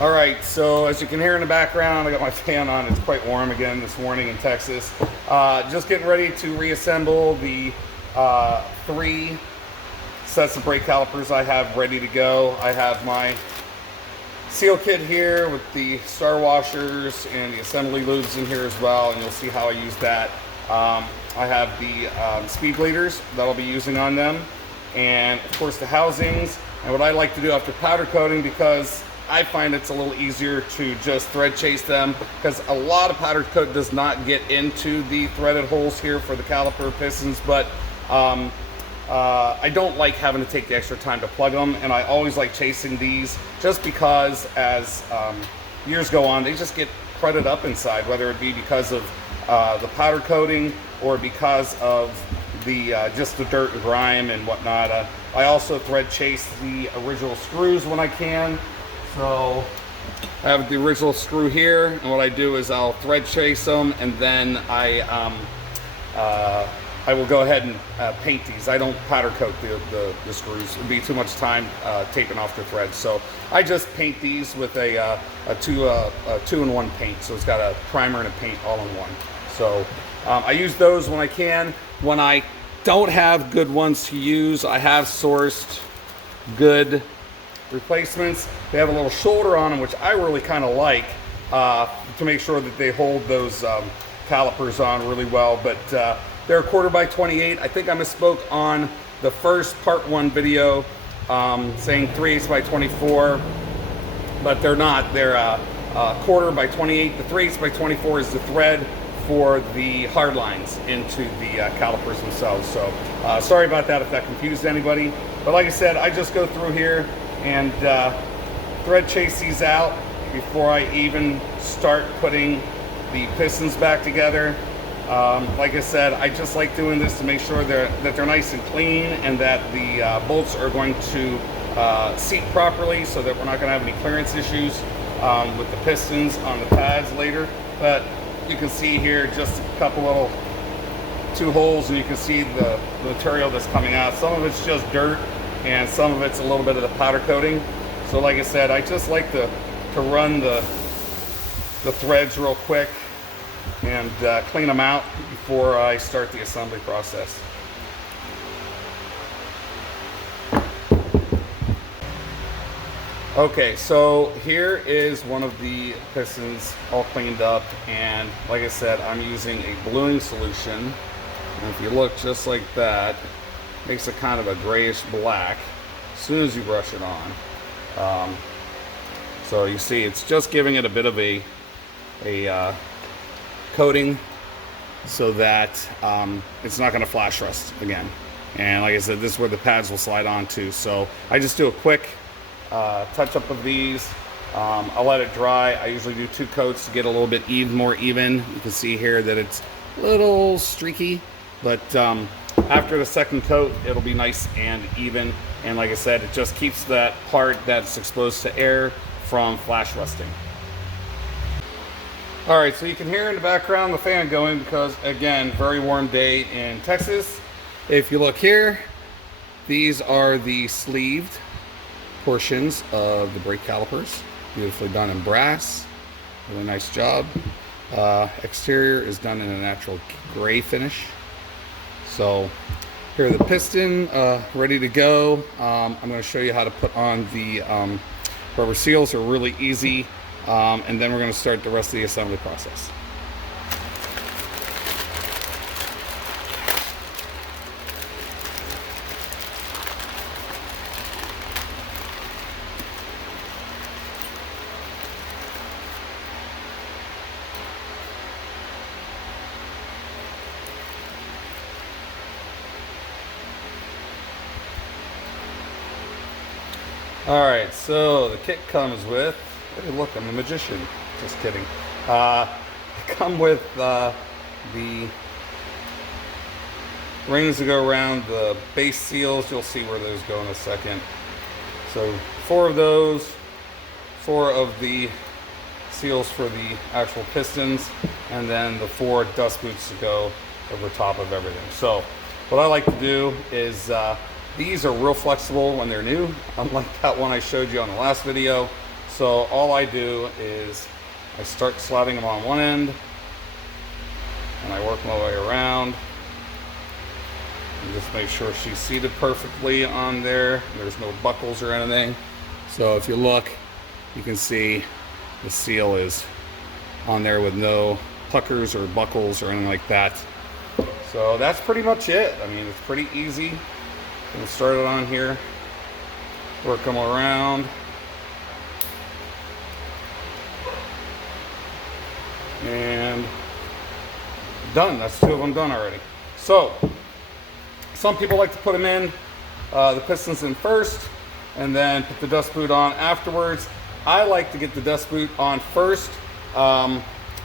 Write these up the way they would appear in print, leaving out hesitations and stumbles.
All right, so as you can hear in the background, I got my fan on. It's quite warm again this morning in Texas. Just getting ready to reassemble the 3 sets of brake calipers I have ready to go. I have my seal kit here with the star washers and the assembly lubes in here as well, and you'll see how I use that. I have the speed bleeders that I'll be using on them, and of course the housings. And what I like to do after powder coating, because I find it's a little easier to just thread chase them, because a lot of powder coat does not get into the threaded holes here for the caliper pistons, but I don't like having to take the extra time to plug them, and I always like chasing these just because as years go on, they just get cruded up inside, whether it be because of the powder coating or because of the just the dirt and grime and whatnot. I also thread chase the original screws when I can. So I have the original screw here, and what I do is I'll thread chase them, and then I will go ahead and paint these. I don't powder coat the screws. It would be too much time taping off the threads. So I just paint these with a two-in-one paint. So it's got a primer and a paint all in one. So I use those when I can. When I don't have good ones to use, I have sourced good replacements. They have a little shoulder on them, which I really kind of like, to make sure that they hold those calipers on really well. But they're 1/4x28. I think I misspoke on the first part 1 video, saying 3/8 by 24, but they're not. They're 1/4x28. The 3/8 by 24 is the thread for the hard lines into the calipers themselves. So sorry about that if that confused anybody. But like I said, I just go through here and thread chase these out before I even start putting the pistons back together. Like I said, I just like doing this to make sure that they're nice and clean, and that the bolts are going to seat properly, so that we're not going to have any clearance issues with the pistons on the pads later. But you can see here just a couple little 2 holes, and you can see the material that's coming out. Some of it's just dirt, and some of it's a little bit of the powder coating. So like I said, I just like to run the threads real quick and clean them out before I start the assembly process. Okay, so here is one of the pistons all cleaned up, and like I said, I'm using a bluing solution. And if you look just like that, makes it kind of a grayish black as soon as you brush it on. So you see it's just giving it a bit of a coating so that it's not going to flash rust again. And like I said, this is where the pads will slide on to. So I just do a quick touch up of these. I'll let it dry. I usually do 2 coats to get a little bit more even. You can see here that it's a little streaky, but after the second coat, it'll be nice and even. And like I said, it just keeps that part that's exposed to air from flash rusting. All right, so you can hear in the background the fan going because, again, very warm day in Texas. If you look here, these are the sleeved portions of the brake calipers, beautifully done in brass. Really nice job. Exterior is done in a natural gray finish. So here are the piston ready to go. I'm going to show you how to put on the rubber seals. Are really easy, and then we're going to start the rest of the assembly process. Alright, so the kit comes with, hey look, I'm a magician, just kidding. They come with the rings that go around the base seals. You'll see where those go in a second. So 4 of those, 4 of the seals for the actual pistons, and then the 4 dust boots to go over top of everything. So what I like to do is these are real flexible when they're new, unlike that one I showed you on the last video. So all I do is I start sliding them on one end and I work my way around and just make sure she's seated perfectly on there. There's no buckles or anything. So if you look, you can see the seal is on there with no puckers or buckles or anything like that. So that's pretty much it. I mean, it's pretty easy. Gonna start it on here, work them around, and done. That's 2 of them done already. So some people like to put them in, the pistons in first, and then put the dust boot on afterwards. I like to get the dust boot on first.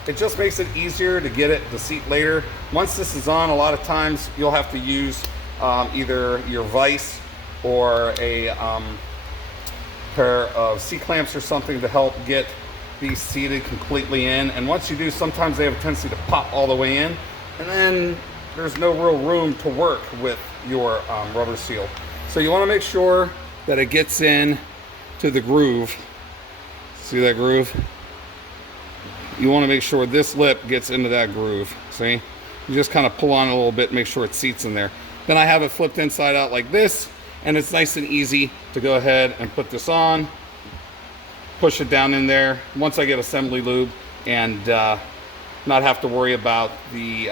It just makes it easier to get it the seat later. Once this is on, a lot of times you'll have to use either your vise or a pair of C-clamps or something to help get these seated completely in. And once you do, sometimes they have a tendency to pop all the way in, and then there's no real room to work with your rubber seal. So you want to make sure that it gets in to the groove. See that groove? You want to make sure this lip gets into that groove. See? You just kind of pull on it a little bit, make sure it seats in there. Then I have it flipped inside out like this, and it's nice and easy to go ahead and put this on, push it down in there once I get assembly lube, and not have to worry about the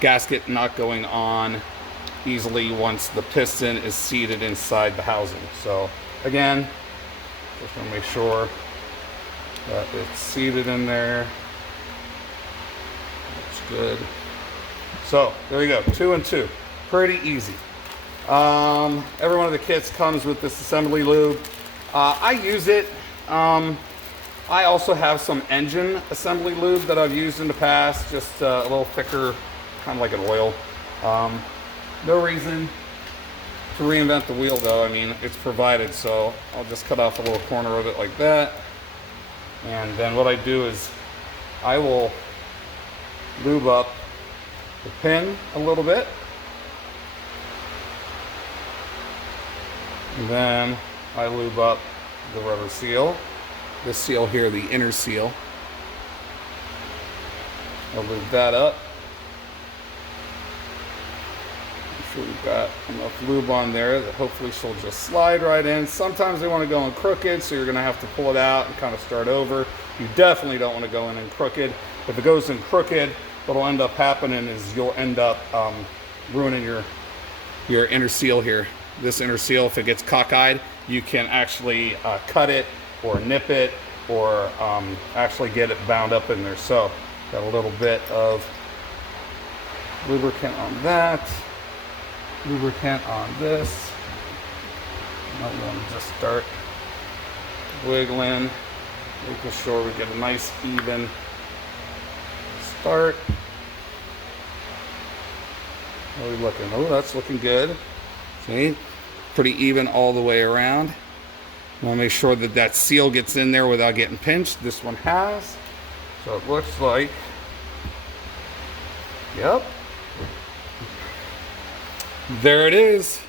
gasket not going on easily once the piston is seated inside the housing. So again, just want to make sure that it's seated in there. Looks good. So there you go, 2 and 2. Pretty easy. Every one of the kits comes with this assembly lube. I use it. I also have some engine assembly lube that I've used in the past, just a little thicker, kind of like an oil. No reason to reinvent the wheel though. I mean, it's provided, so I'll just cut off a little corner of it like that. And then what I do is I will lube up the pin a little bit. And then I lube up the rubber seal. This seal here, the inner seal. I'll lube that up. Make sure we've got enough lube on there that hopefully she'll just slide right in. Sometimes they want to go in crooked, so you're going to have to pull it out and kind of start over. You definitely don't want to go in crooked. If it goes in crooked, what'll end up happening is you'll end up ruining your inner seal here. This inner seal, if it gets cockeyed, you can actually cut it or nip it or actually get it bound up in there. So got a little bit of lubricant on that, lubricant on this. Might want to just start wiggling, making sure we get a nice even start. How are we looking? Oh, that's looking good. See, pretty even all the way around. Want to make sure that that seal gets in there without getting pinched. This one has. So it looks like, yep. There it is.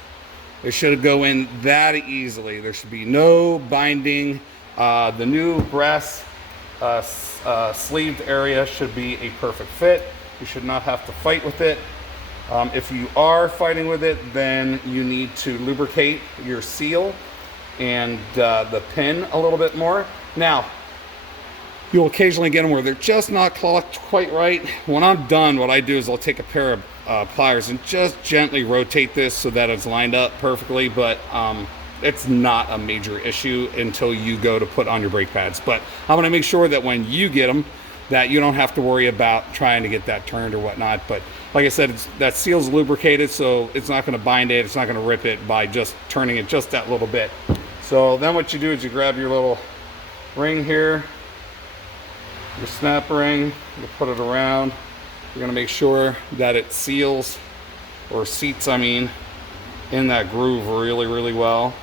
It should go in that easily. There should be no binding. The new brass sleeved area should be a perfect fit. You should not have to fight with it. If you are fighting with it, then you need to lubricate your seal and the pin a little bit more. Now, you'll occasionally get them where they're just not clocked quite right. When I'm done, what I do is I'll take a pair of pliers and just gently rotate this so that it's lined up perfectly, but it's not a major issue until you go to put on your brake pads. But I'm gonna make sure that when you get them, that you don't have to worry about trying to get that turned or whatnot. But like I said, that seal's lubricated, so it's not gonna bind it, it's not gonna rip it by just turning it just that little bit. So then what you do is you grab your little ring here, your snap ring, you put it around. You're gonna make sure that it seals, or seats, I mean, in that groove really, really well.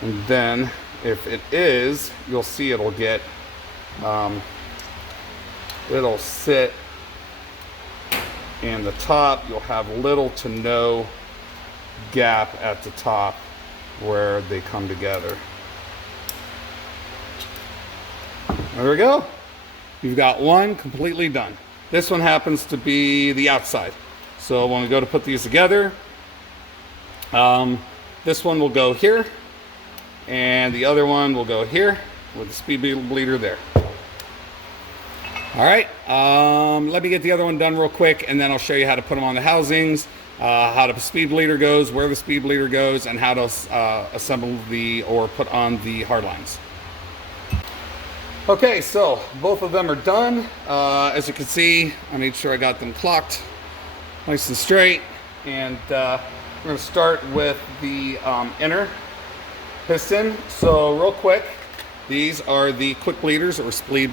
And then if it is, you'll see it'll get, it'll sit in the top. You'll have little to no gap at the top where they come together. There we go. You've got one completely done. This one happens to be the outside. So when we go to put these together, this one will go here, and the other one will go here with the speed bleeder there. All right, let me get the other one done real quick, and then I'll show you how to put them on the housings, how the speed bleeder goes, where the speed bleeder goes, and how to assemble or put on the hard lines. Okay, so both of them are done. As you can see, I made sure I got them clocked nice and straight. And we're going to start with the inner piston. So real quick, these are the quick bleeders or speed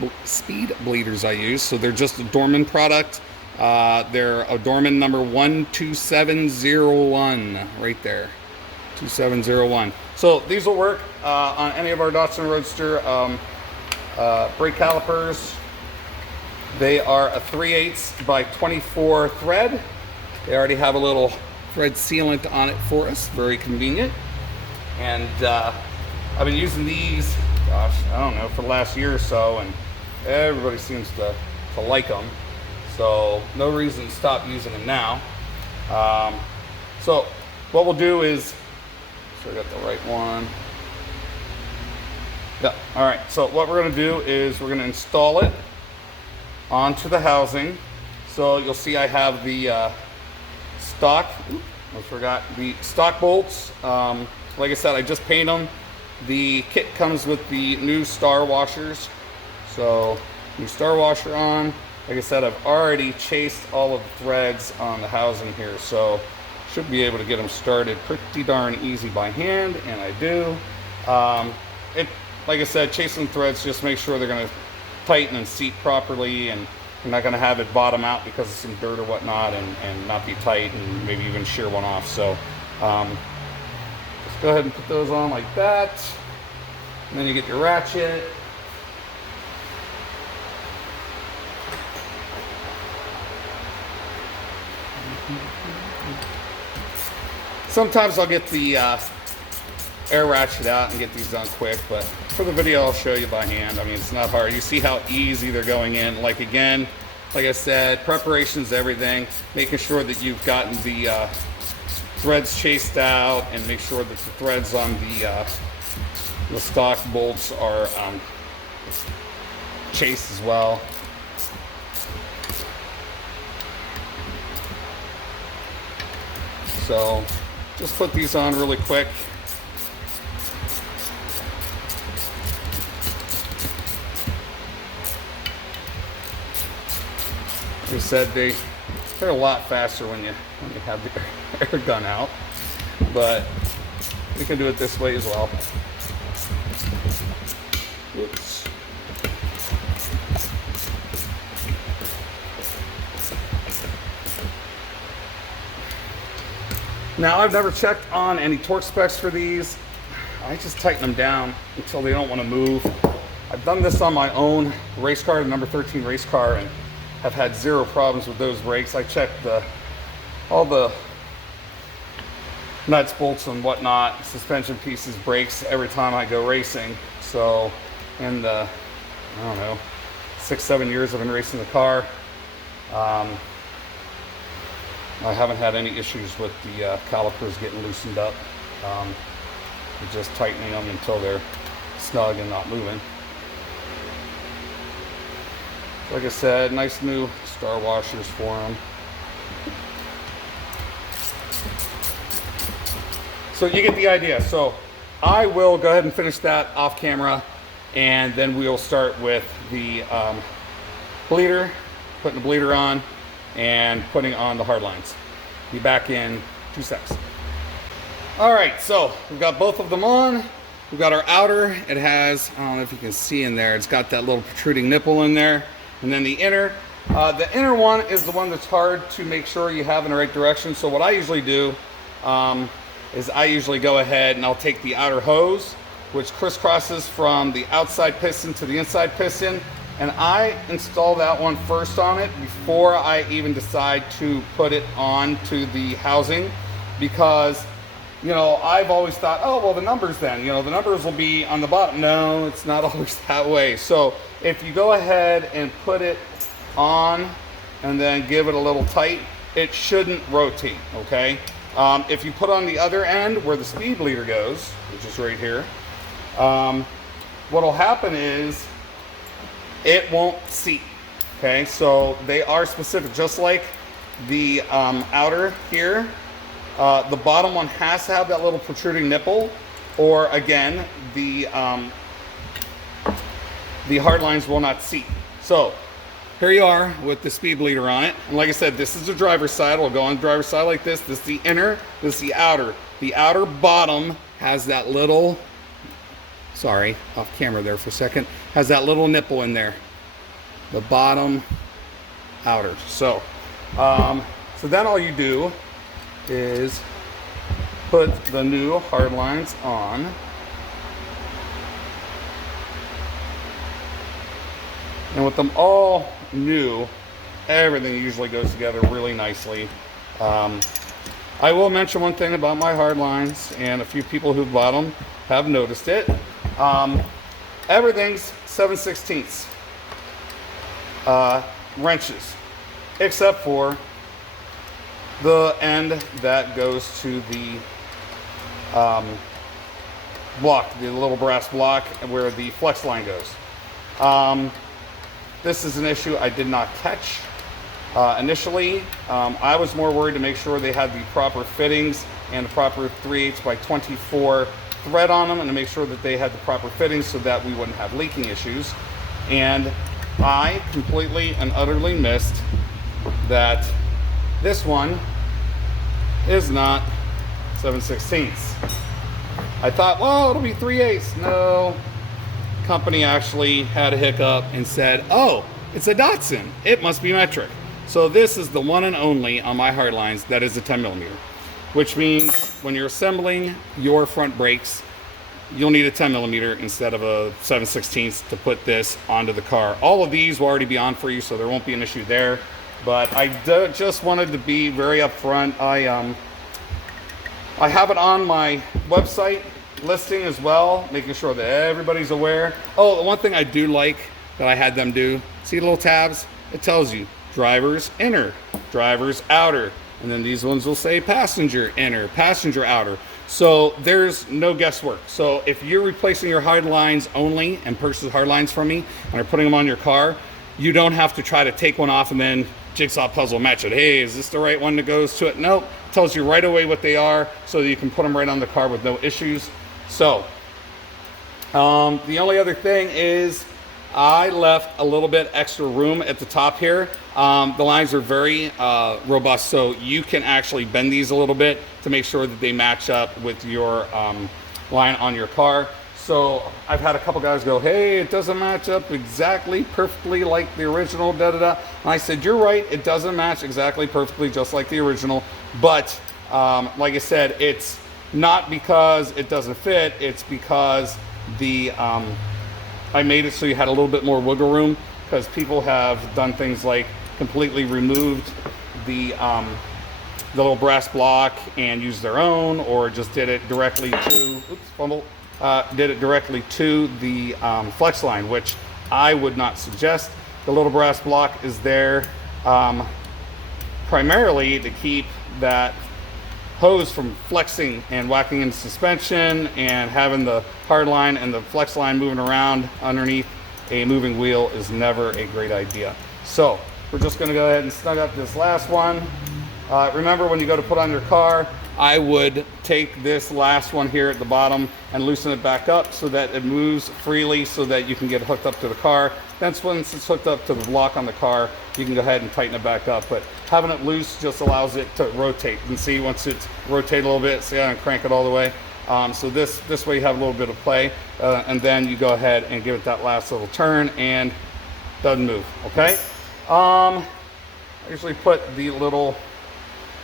bleeders I use. So they're just a Dorman product. They're a Dorman number 12701 right there. 2701. So these will work on any of our Datsun Roadster brake calipers. They are a 3/8 by 24 thread. They already have a little thread sealant on it for us, very convenient. And I've been using these, gosh, I don't know, for the last year or so, and everybody seems to like them. So no reason to stop using them now. So what we'll do is, so I got the right one. Yeah, all right, so what we're gonna do is we're gonna install it onto the housing. So you'll see I have the stock, I forgot, the stock bolts. Like I said, I just paint them. The kit comes with the new star washers. So new star washer on. Like I said, I've already chased all of the threads on the housing here, so should be able to get them started pretty darn easy by hand, and I do. Like I said, chasing threads, just make sure they're going to tighten and seat properly, and you're not going to have it bottom out because of some dirt or whatnot, and not be tight and maybe even shear one off. So just go ahead and put those on like that, and then you get your ratchet. Sometimes I'll get the air ratchet out and get these done quick, but for the video I'll show you by hand. I mean, it's not hard. You see how easy they're going in. Like, again, like I said, preparation's everything. Making sure that you've gotten the threads chased out, and make sure that the threads on the stock bolts are chased as well. So just put these on really quick. Like I said, they're a lot faster when you have the air gun out, but we can do it this way as well. Oops. Now, I've never checked on any torque specs for these. I just tighten them down until they don't want to move. I've done this on my own race car, the number 13 race car, and have had zero problems with those brakes. I checked all the nuts, bolts, and whatnot, suspension pieces, brakes, every time I go racing. So, in the, I don't know, 6-7 years I've been racing the car, I haven't had any issues with the calipers getting loosened up. We're just tightening them until they're snug and not moving. Like I said, nice new star washers for them. So you get the idea. So I will go ahead and finish that off camera, and then we'll start with the bleeder, putting the bleeder on, and putting on the hard lines. Be back in 2 seconds. All right, so we've got both of them on. We've got our outer. It has, I don't know if you can see in there, it's got that little protruding nipple in there. And then the inner one is the one that's hard to make sure you have in the right direction. So what I usually do is I usually go ahead and I'll take the outer hose, which crisscrosses from the outside piston to the inside piston, and I install that one first on it before I even decide to put it on to the housing, because you know, I've always thought, oh, well, the numbers then, you know, the numbers will be on the bottom. No, it's not always that way. So if you go ahead and put it on and then give it a little tight, it shouldn't rotate, okay? If you put on the other end where the speed leader goes, which is right here, what'll happen is it won't seat, okay? So they are specific, just like the outer here. The bottom one has to have that little protruding nipple, or again, the hard lines will not seat. So here you are with the speed leader on it. And like I said, this is the driver's side. We'll go on the driver's side like this. This is the inner, this is the outer. The outer bottom has that little, sorry, off camera there for a second, has that little nipple in there. The bottom outer. So then all you do is put the new hard lines on. And with them all new, everything usually goes together really nicely. I will mention one thing about my hard lines, and a few people who've bought them have noticed it. Everything's 7/16 wrenches, except for the end that goes to the block, the little brass block where the flex line goes. This is an issue I did not catch initially. I was more worried to make sure they had the proper fittings and the proper 3/8 by 24 thread on them, and to make sure that they had the proper fittings so that we wouldn't have leaking issues. And I completely and utterly missed that this one is not 7/16. I thought, well, it'll be 3/8. No. Company actually had a hiccup and said, oh, it's a Datsun. It must be metric. So this is the one and only on my hard lines that is a 10mm, which means when you're assembling your front brakes, you'll need a 10mm instead of a 7/16 to put this onto the car. All of these will already be on for you, so there won't be an issue there. But I just wanted to be very upfront. I have it on my website listing as well, making sure that everybody's aware. Oh, the one thing I do like that I had them do, see the little tabs? It tells you driver's inner, driver's outer, and then these ones will say passenger inner, passenger outer. So there's no guesswork. So if you're replacing your hard lines only and purchase hard lines from me and are putting them on your car, you don't have to try to take one off and then jigsaw puzzle match it. Hey, is this the right one that goes to it? Nope. It tells you right away what they are so that you can put them right on the car with no issues. So the only other thing is I left a little bit extra room at the top here. The lines are very robust, so you can actually bend these a little bit to make sure that they match up with your line on your car. So I've had a couple guys go, hey, it doesn't match up exactly perfectly like the original, da-da-da. And I said, you're right, it doesn't match exactly perfectly just like the original, but like I said, it's not because it doesn't fit, it's because the I made it so you had a little bit more wiggle room, because people have done things like completely removed the little brass block and used their own, or just did it directly to, oops, fumble, did it directly to the flex line, which I would not suggest. The little brass block is there primarily to keep that hose from flexing and whacking into suspension, and having the hard line and the flex line moving around underneath a moving wheel is never a great idea. So we're just going to go ahead and snug up this last one. Remember, when you go to put on your car, I would take this last one here at the bottom and loosen it back up so that it moves freely, so that you can get hooked up to the car. Then once it's hooked up to the block on the car, you can go ahead and tighten it back up. But having it loose just allows it to rotate. And see, once it's rotated a little bit, see, I can crank it all the way. So this way you have a little bit of play, and then you go ahead and give it that last little turn, and it doesn't move, okay? I usually put the little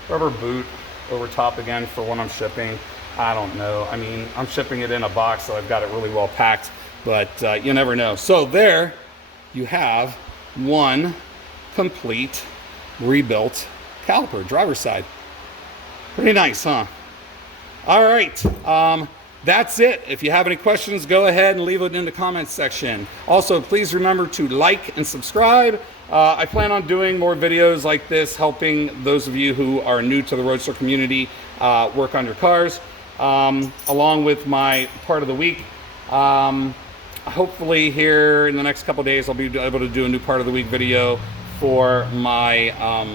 rubber boot over top again for when I'm shipping. I don't know. I mean, I'm shipping it in a box, so I've got it really well packed, but you never know. So there you have one complete rebuilt caliper, driver's side. Pretty nice, huh? All right. That's it. If you have any questions, go ahead and leave it in the comments section. Also, please remember to like and subscribe. I plan on doing more videos like this, helping those of you who are new to the Roadster community work on your cars, along with my part of the week. Hopefully here in the next couple days, I'll be able to do a new part of the week video for my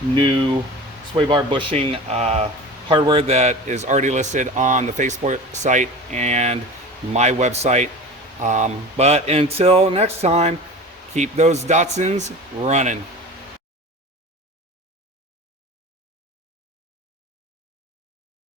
new sway bar bushing hardware that is already listed on the Facebook site and my website. But until next time, keep those Datsuns running.